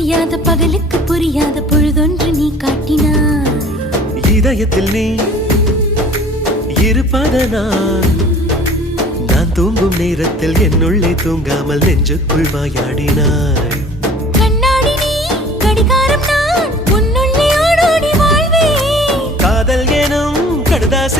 விடியாத பகலுக்கு புரியாத பொழுதொன்று நீ காட்டினாய். இதயத்தில் நீ இருப்பதனால் நான் தூங்கும் நேரத்தில் என்னுள்ளே தூங்காமல் நெஞ்சுக்குள் மாயாடினாய். கண்ணாடி நீ கடிகாரம் நான் உன்னுள்ளே ஓடோடி வாழ்வே. காதல் எனும் கடுதாசி